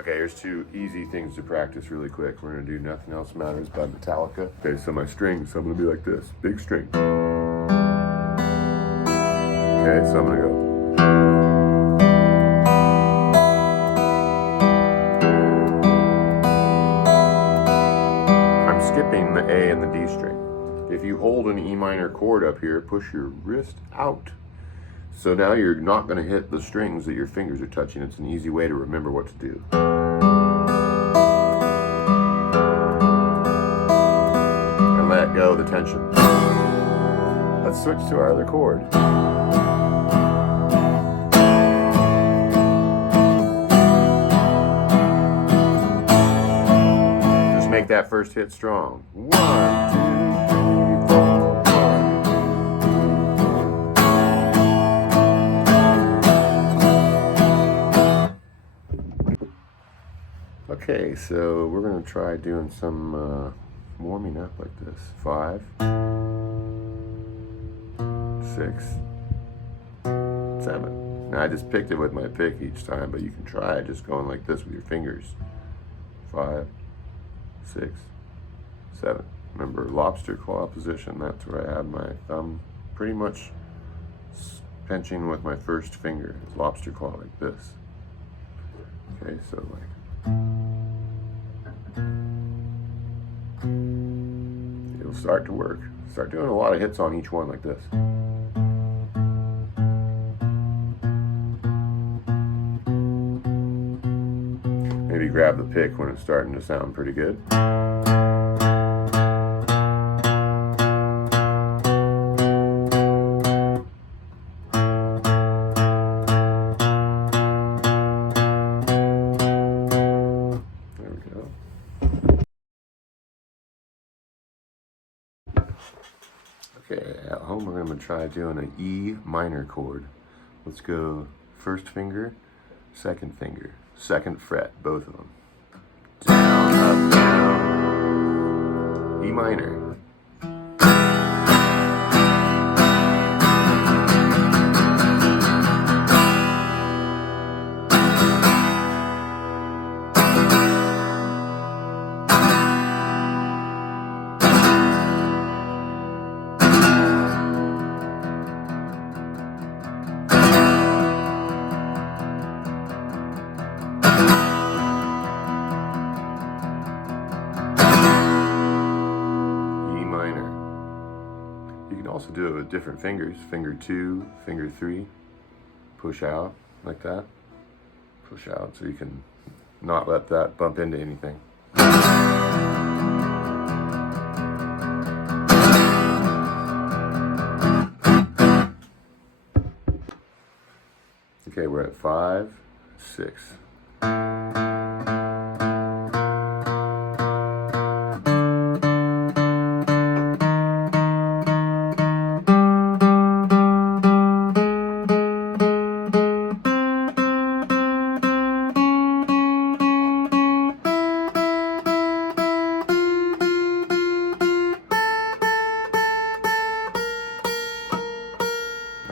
Okay, here's two easy things to practice really quick. We're gonna do Nothing Else Matters by Metallica. Okay, so my strings, I'm gonna be like this, big string. Okay, so I'm gonna go. I'm skipping the A and the D string. If you hold an E minor chord up here, push your wrist out. So now you're not gonna hit the strings that your fingers are touching. It's an easy way to remember what to do. Let go of the tension. Let's switch to our other chord. Just make that first hit strong. 1, 2, 3, 4, 1. Okay, so we're going to try doing some warming up like this. 5, 6, 7. Now I just picked it with my pick each time, but you can try just going like this with your fingers. 5, 6, 7. Remember, lobster claw position. That's where I have my thumb pretty much pinching with my first finger. It's lobster claw like this. Okay, so like. It'll start to work. Start doing a lot of hits on each one like this. Maybe grab the pick when it's starting to sound pretty good. There we go. Okay, at home we're going to try doing an E minor chord. Let's go first finger, second finger, second fret, both of them. Down, up, down. E minor. You can also do it with different fingers. Finger 2, finger 3. Push out like that. Push out so you can not let that bump into anything. Okay, we're at 5, 6.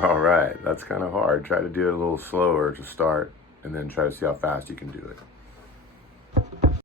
All right, that's kind of hard. Try to do it a little slower to start and then try to see how fast you can do it.